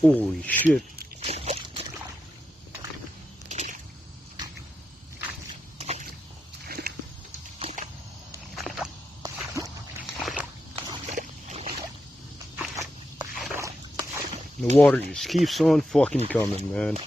Holy shit. The water just keeps on fucking coming, man.